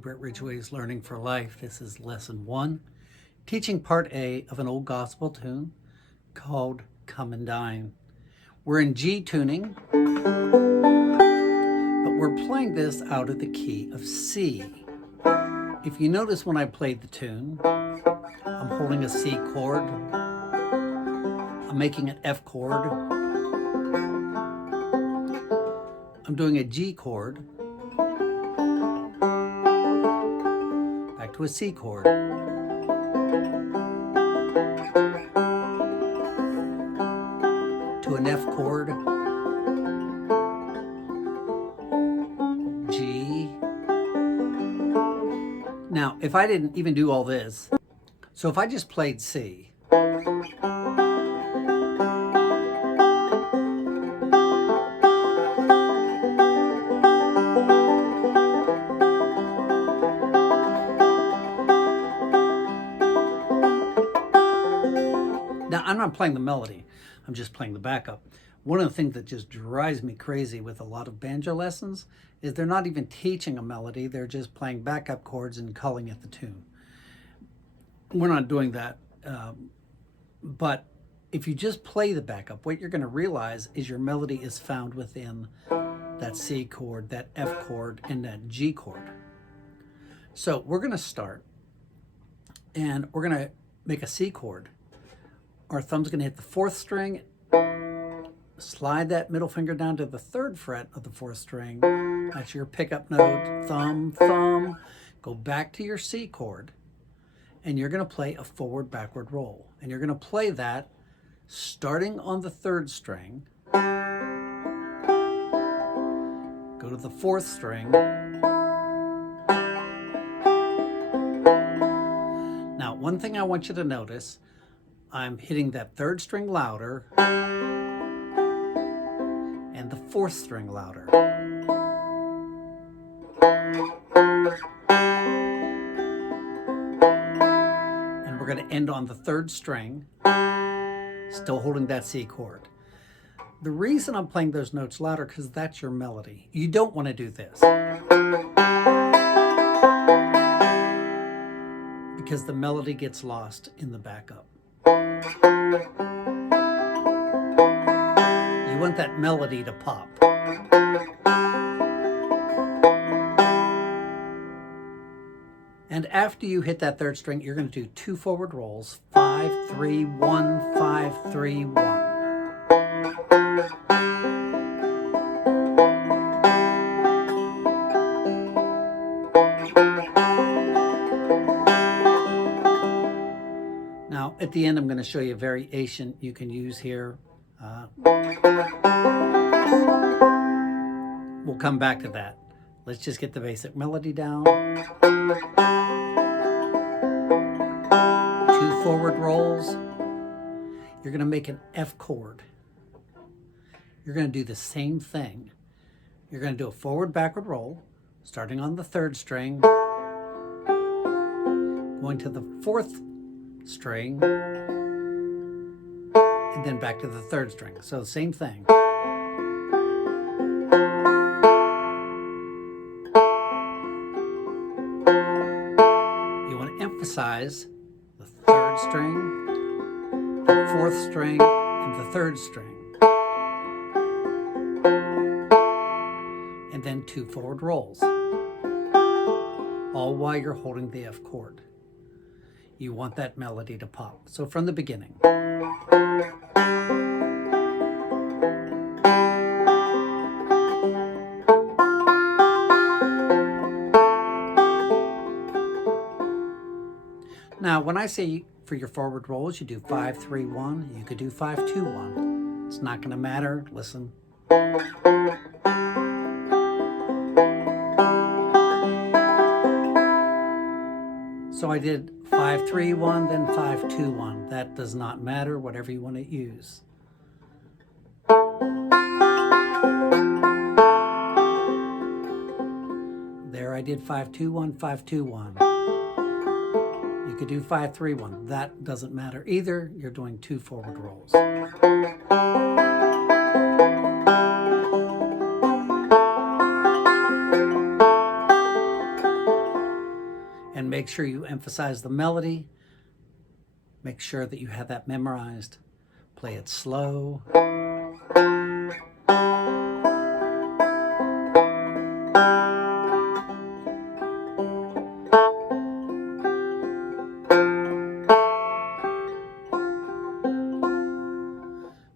Brett Ridgway's Learning for Life. This is Lesson 1, teaching Part A of an old gospel tune called Come and Dine. We're in G tuning, but we're playing this out of the key of C. If you notice when I played the tune, I'm holding a C chord, I'm making an F chord, I'm doing a G chord, back to a C chord, to an F chord, G. Now, if I didn't even do all this, so if I just played C, now I'm not playing the melody, I'm just playing the backup. One of the things that just drives me crazy with a lot of banjo lessons is they're not even teaching a melody, they're just playing backup chords and calling it the tune. We're not doing that, but if you just play the backup, what you're going to realize is your melody is found within that C chord, that F chord, and that G chord. So we're going to start, and we're going to make a C chord. Our thumb's going to hit the 4th string, slide that middle finger down to the 3rd fret of the 4th string. That's your pickup note, thumb, thumb. Go back to your C chord, and you're going to play a forward-backward roll. And you're going to play that starting on the 3rd string, go to the 4th string. Now, one thing I want you to notice, I'm hitting that 3rd string louder and the 4th string louder. And we're going to end on the 3rd string, still holding that C chord. The reason I'm playing those notes louder because that's your melody. You don't want to do this, because the melody gets lost in the backup. You want that melody to pop. And after you hit that 3rd string, you're going to do 2 forward rolls, 5, 3, 1, 5, 3, 1. Now, at the end, I'm going to show you a variation you can use here. We'll come back to that. Let's just get the basic melody down. 2 forward rolls. You're going to make an F chord. You're going to do the same thing. You're going to do a forward-backward roll, starting on the 3rd string, going to the 4th string, and then back to the 3rd string. So the same thing. You want to emphasize the 3rd string, the 4th string, and the 3rd string. And then 2 forward rolls, all while you're holding the F chord. You want that melody to pop. So from the beginning. Now, when I say for your forward rolls, you do 5, 3, 1. You could do 5, 2, 1. It's not going to matter. Listen. So I did 5, 3, 1, then 5, 2, 1. That does not matter, whatever you want to use. There I did 5, 2, 1, 5, 2, 1. You could do 5, 3, 1. That doesn't matter either. You're doing 2 forward rolls. make sure you emphasize the melody. Make sure that you have that memorized. Play it slow.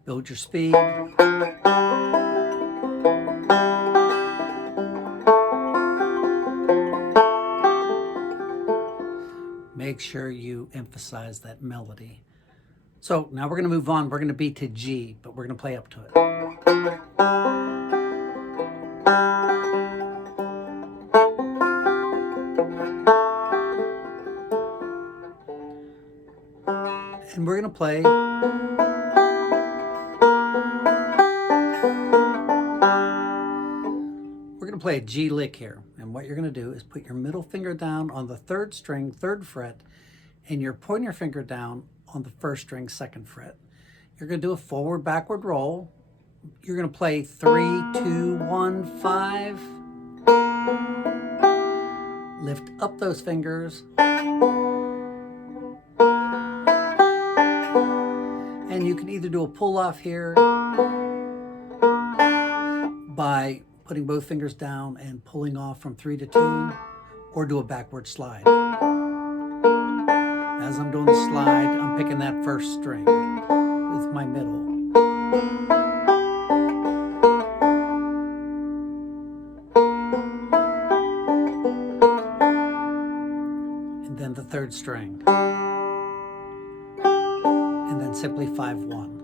Build your speed. Make sure you emphasize that melody. So now we're going to move on. We're going to be to G, but we're going to play up to it. And we're going to play a G lick here. And what you're going to do is put your middle finger down on the third string, third fret, and you're pointing your finger down on the first string, second fret. You're going to do a forward, backward roll. You're going to play 3, 2, 1, 5. Lift up those fingers. And you can either do a pull off here by putting both fingers down and pulling off from 3 to 2, or do a backward slide. As I'm doing the slide, I'm picking that first string with my middle. And then the third string. And then simply 5-1.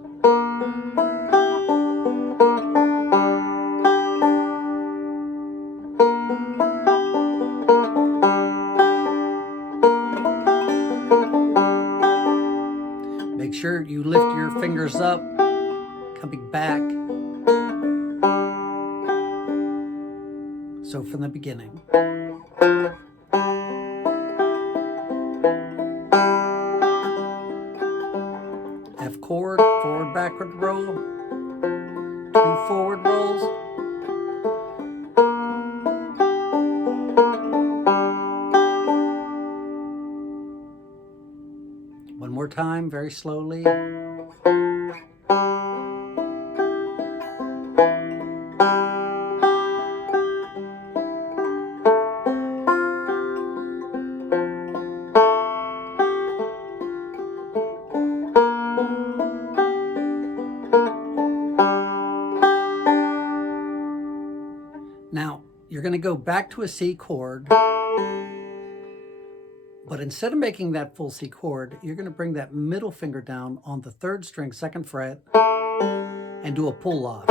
Make sure you lift your fingers up, coming back. So from the beginning. F chord, forward, backward roll, 2 forward rolls. One more time, very slowly. Now, you're going to go back to a C chord, but instead of making that full C chord, you're going to bring that middle finger down on the third string, second fret, and do a pull off.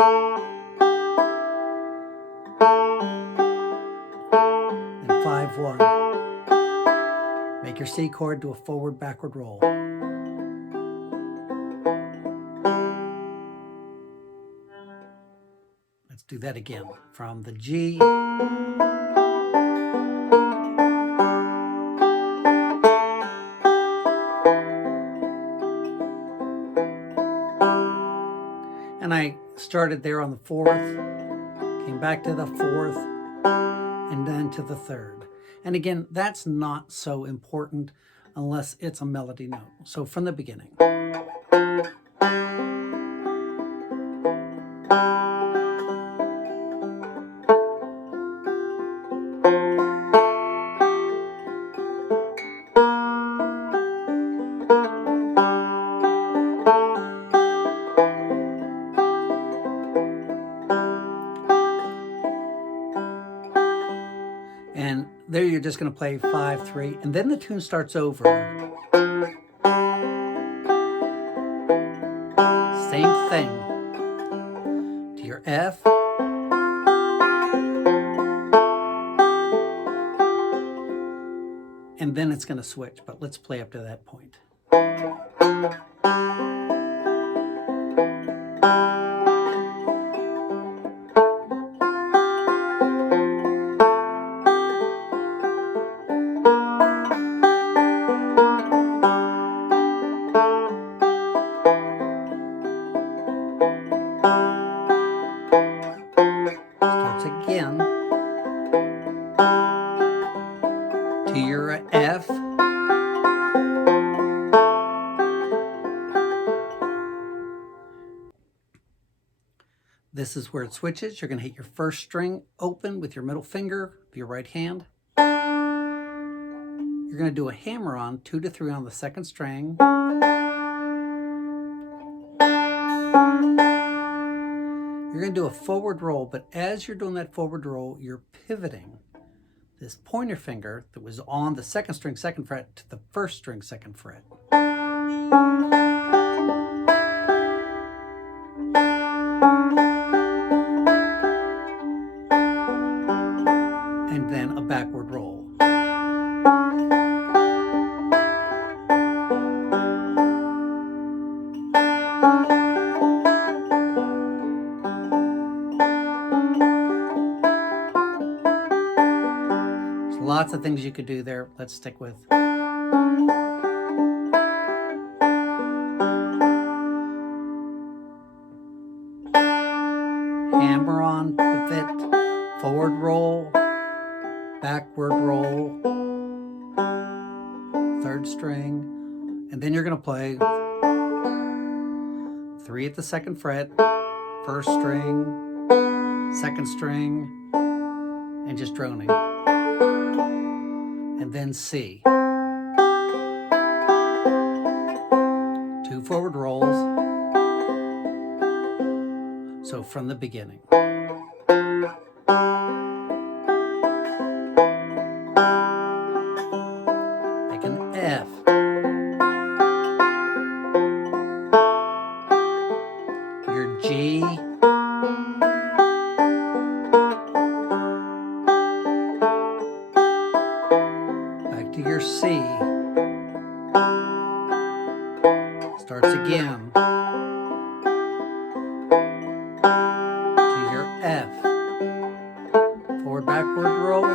And 5-1. Make your C chord, do a forward, backward roll. Let's do that again. From the G. And I started there on the fourth, came back to the fourth, and then to the third. And again, that's not so important unless it's a melody note. So from the beginning. And there you're just going to play 5-3, and then the tune starts over. Same thing to your F. And then it's going to switch, but let's play up to that point. Starts again to your F. This is where it switches. You're going to hit your first string open with your middle finger of your right hand. You're going to do a hammer on 2 to 3 on the second string. You're going to do a forward roll, but as you're doing that forward roll, you're pivoting this pointer finger that was on the second string, second fret, to the first string, second fret. And then a backward roll. There's lots of things you could do there. Let's stick with hammer on, pivot, forward roll, backward roll, third string, and then you're going to play 3 at the second fret, first string, second string, and just droning. And then C. 2 forward rolls. So from the beginning. Make an F. Your G. Back to your C. Starts again. To your F. Forward, backward roll.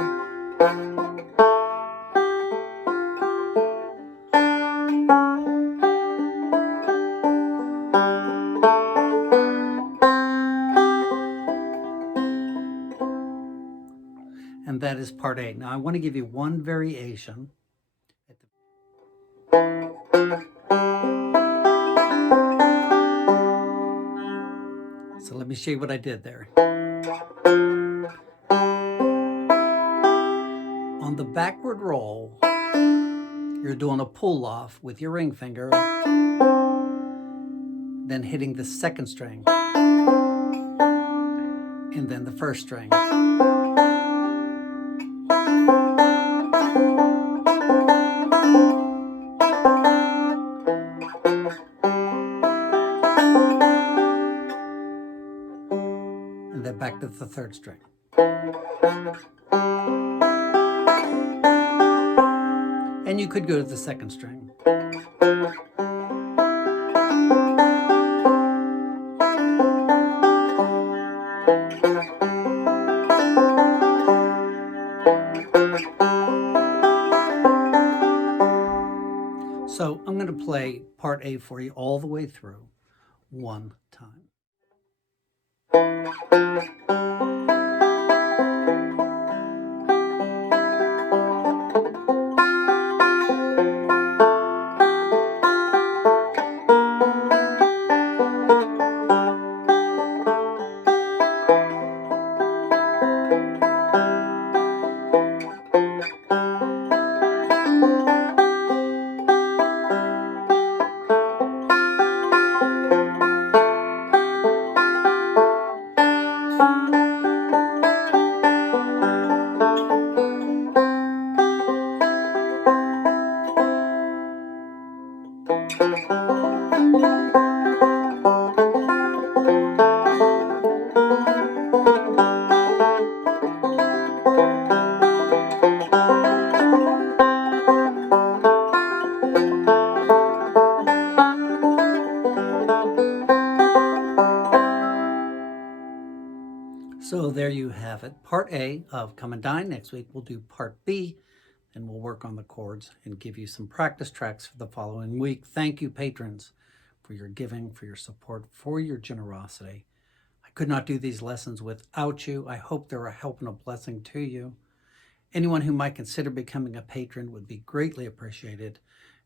And that is part A. Now I want to give you one variation. So let me show you what I did there. On the backward roll, you're doing a pull off with your ring finger, then hitting the second string, and then the first string. And then back to the third string. And you could go to the second string. So I'm going to play part A for you all the way through one time. So there you have it. Part A of Come and Dine. Next week we'll do Part B, and we'll work on the chords and give you some practice tracks for the following week. Thank you, patrons, for your giving, for your support, for your generosity. I could not do these lessons without you. I hope they're a help and a blessing to you. Anyone who might consider becoming a patron would be greatly appreciated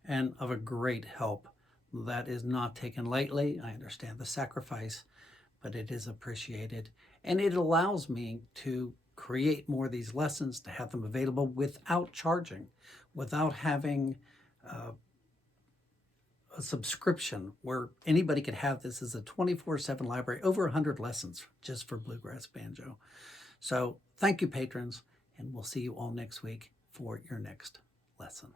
and of a great help. That is not taken lightly. I understand the sacrifice, but it is appreciated. And it allows me to create more of these lessons, to have them available without charging, without having a subscription where anybody could have this as a 24/7 library, over 100 lessons just for bluegrass banjo. So thank you, patrons, and we'll see you all next week for your next lesson.